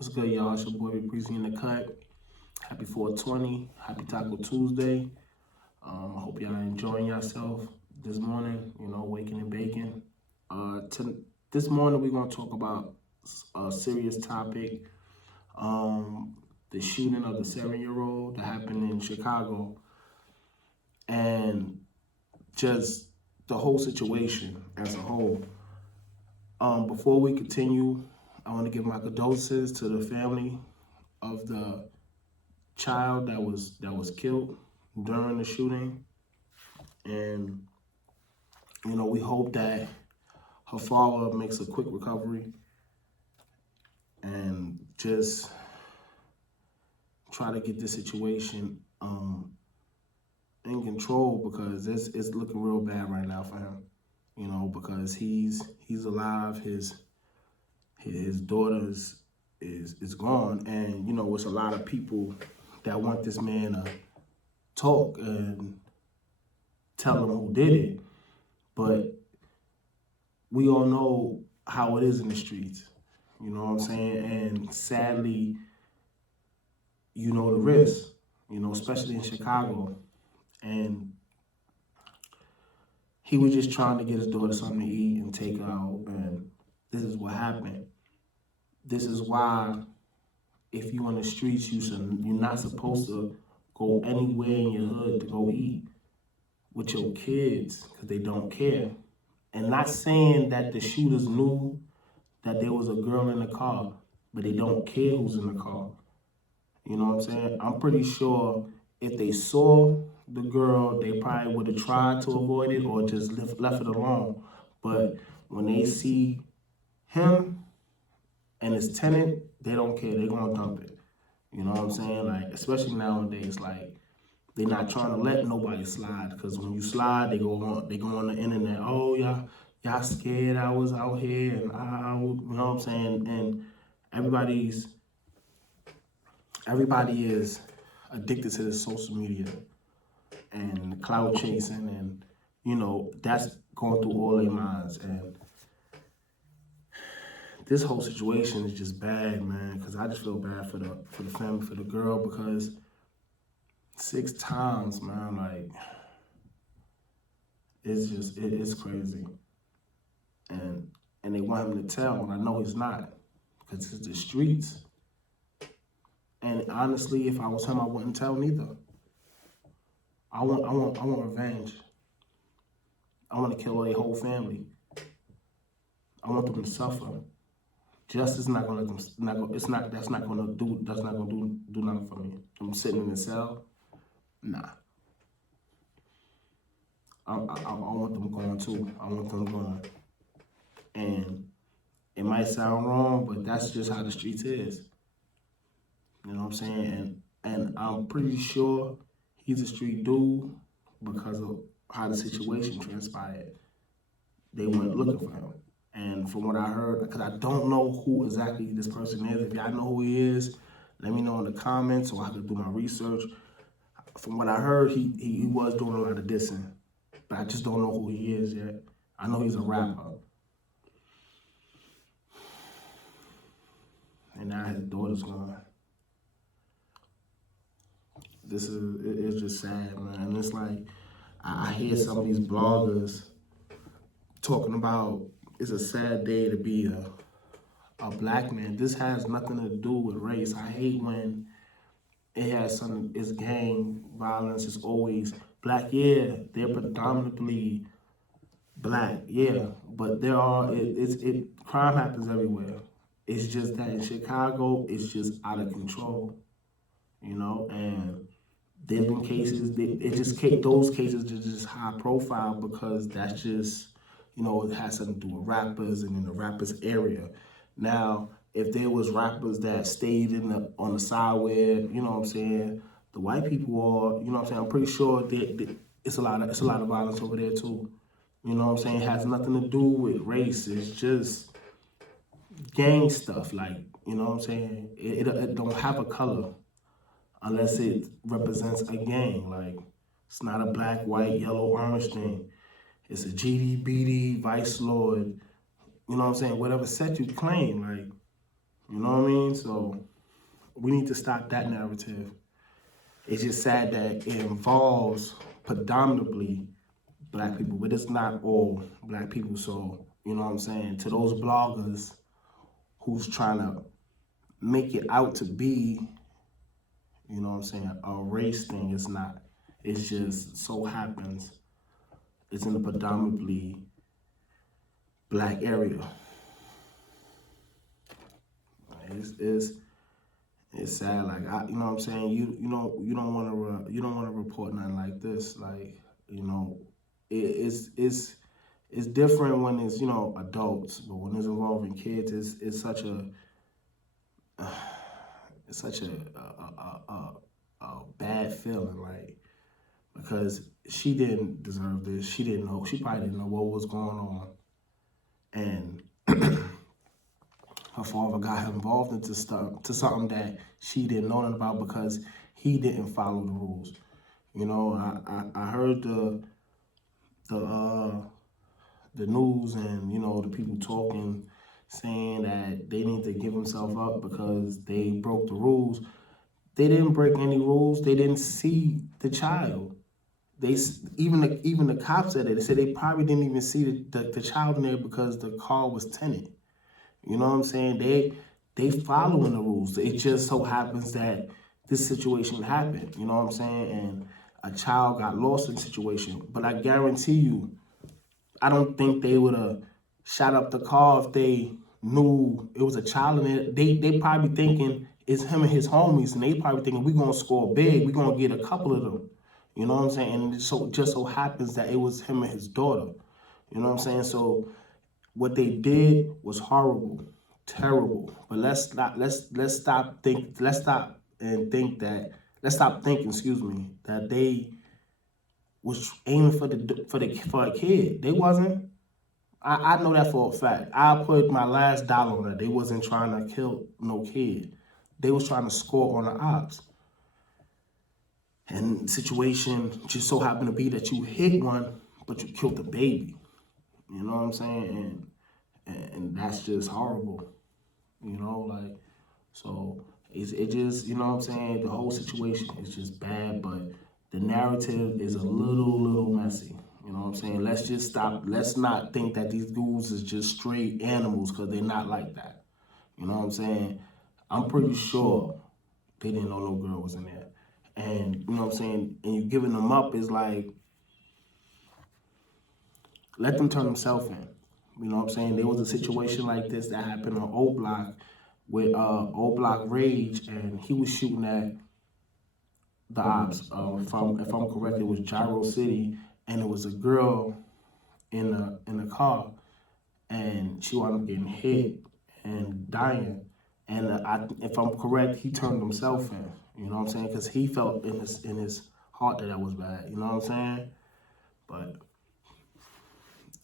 What's good, y'all? It's your boy Breezy in the cut. Happy 420. Happy Taco Tuesday. I hope y'all enjoying yourself this morning. Waking and baking. This morning we're gonna talk about a serious topic. The shooting of the 7-year-old that happened in Chicago, and just the whole situation as a whole. Before we continue, I want to give my condolences to the family of the child that was killed during the shooting, and we hope that her father makes a quick recovery and just try to get this situation in control, because it's looking real bad right now for him. Because he's alive, his daughter is gone, and it's a lot of people that want this man to talk and tell him who did it, but we all know how it is in the streets. You know what I'm saying? And sadly, the risk, especially in Chicago. And he was just trying to get his daughter something to eat and take her out, and this is what happened. This is why, if you on the streets, you're not supposed to go anywhere in your hood to go eat with your kids, because they don't care. And not saying that the shooters knew that there was a girl in the car, but they don't care who's in the car. You know what I'm saying? I'm pretty sure if they saw the girl, they probably would have tried to avoid it or just left it alone. But when they see him and his tenant, they don't care. They're going to dump it. You know what I'm saying? Like, especially nowadays, like, they're not trying to let nobody slide, because when you slide, they go on the internet. Oh, y'all scared I was out here, and you know what I'm saying? And everybody is addicted to this social media and cloud chasing, and that's going through all their minds. And this whole situation is just bad, man, because I just feel bad for the family, for the girl, because 6 times, man, like, it's crazy. And they want him to tell, and I know he's not, because it's the streets. And honestly, if I was him, I wouldn't tell neither. I want revenge. I want to kill their whole family. I want them to suffer. Justice not gonna let them. That's not gonna do nothing for me. I'm sitting in the cell. Nah. I want them going too. I want them going. And it might sound wrong, but that's just how the streets is. You know what I'm saying? And I'm pretty sure he's a street dude because of how the situation transpired. They went looking for him. And from what I heard, because I don't know who exactly this person is, if y'all know who he is, let me know in the comments so I can do my research. From what I heard, he was doing a lot of dissing, but I just don't know who he is yet. I know he's a rapper. And now his daughter's gone. It's just sad, man. And it's like, I hear some of these bloggers talking about it's a sad day to be a black man. This has nothing to do with race. I hate when it has something, it's gang violence, it's always black. Yeah, they're predominantly black, yeah, but crime happens everywhere. It's just that in Chicago, it's just out of control, and there's been cases, those cases are just high profile because that's just, it has something to do with rappers and in the rappers area. Now, if there was rappers that stayed on the side where, you know what I'm saying, the white people are, you know what I'm saying, I'm pretty sure that it's a lot of violence over there too. You know what I'm saying? It has nothing to do with race. It's just gang stuff. Like, you know what I'm saying? It don't have a color unless it represents a gang. Like, it's not a black, white, yellow, orange thing. It's a GD, BD, Vice Lord, you know what I'm saying? Whatever set you claim, like, You know what I mean? So we need to stop that narrative. It's just sad that it involves predominantly black people, but it's not all black people. So, you know what I'm saying? To those bloggers who's trying to make it out to be, you know what I'm saying, a race thing, it's not. It's just so happens it's in a predominantly black area. It's sad. Like you know what I'm saying. You don't want to report nothing like this. Like you know, it's different when it's adults, but when it's involving kids, it's such a it's such a bad feeling. Like because she didn't deserve this. She didn't know. She probably didn't know what was going on, and her father got her involved into something that she didn't know nothing about because he didn't follow the rules. You know, I heard the news and the people talking, saying that they need to give themselves up because they broke the rules. They didn't break any rules. They didn't see the child. They even the cops said it. They said they probably didn't even see the child in there because the car was tinted. You know what I'm saying? They following the rules. It just so happens that this situation happened. You know what I'm saying? And a child got lost in the situation. But I guarantee you, I don't think they would have shot up the car if they knew it was a child in it. They probably thinking it's him and his homies, and they probably thinking we're gonna score big. We're gonna get a couple of them. You know what I'm saying? And it just so happens that it was him and his daughter. You know what I'm saying? So what they did was horrible, terrible. But let's stop thinking, excuse me, that they was aiming for a kid. They wasn't. I know that for a fact. I put my last dollar on that. They wasn't trying to kill no kid. They was trying to score on the ops. And the situation just so happened to be that you hit one, but you killed the baby. You know what I'm saying? And that's just horrible. Like, so it just, you know what I'm saying? The whole situation is just bad, but the narrative is a little messy. You know what I'm saying? Let's just stop. Let's not think that these dudes is just straight animals, because they're not like that. You know what I'm saying? I'm pretty sure they didn't know no girl was in there. And, you know what I'm saying? And you giving them up is like, let them turn themselves in. You know what I'm saying? There was a situation like this that happened on O Block with O Block Rage, and he was shooting at the ops. If I'm correct, it was Gyro City, and it was a girl in the car, and she wound up getting hit and dying. And if I'm correct, he turned himself in. You know what I'm saying? Because he felt in his heart that was bad. You know what I'm saying? But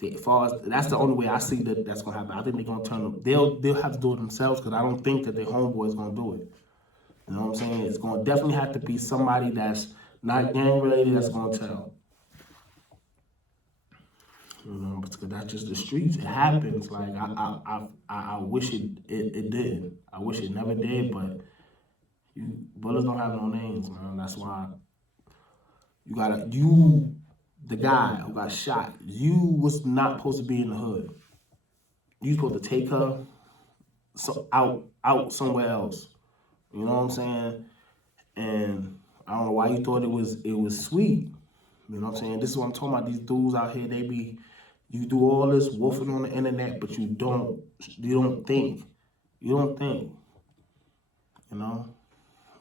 as far as that's the only way I see that's gonna happen. I think they're gonna turn them. They'll have to do it themselves, because I don't think that their homeboy is gonna do it. You know what I'm saying? It's gonna definitely have to be somebody that's not gang related that's gonna tell. Because that's just the streets. It happens. Like I wish it did. I wish it never did. But bullets don't have no names, man. That's why the guy who got shot, you was not supposed to be in the hood. You supposed to take her out somewhere else. You know what I'm saying? And I don't know why you thought it was sweet. You know what I'm saying? This is what I'm talking about. These dudes out here, you do all this wolfing on the internet, but you don't think. You don't think.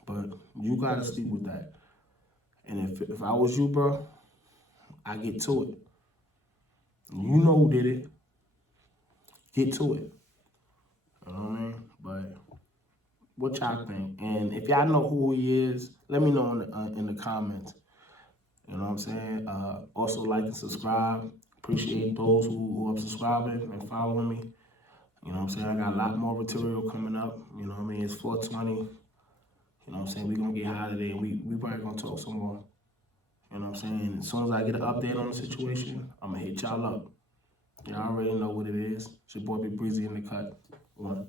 But you gotta sleep with that. And if I was you, bro, I get to it. You know who did it. Get to it. You know what I mean? But what y'all think? And if y'all know who he is, let me know in the comments. You know what I'm saying? Also like and subscribe. Appreciate those who are subscribing and following me. You know what I'm saying? I got a lot more material coming up. You know what I mean? It's 420. You know what I'm saying? We're going to get high today. We probably going to talk some more. You know what I'm saying? As soon as I get an update on the situation, I'm going to hit y'all up. Y'all already know what it is. It's your boy Big Breezy in the cut. One.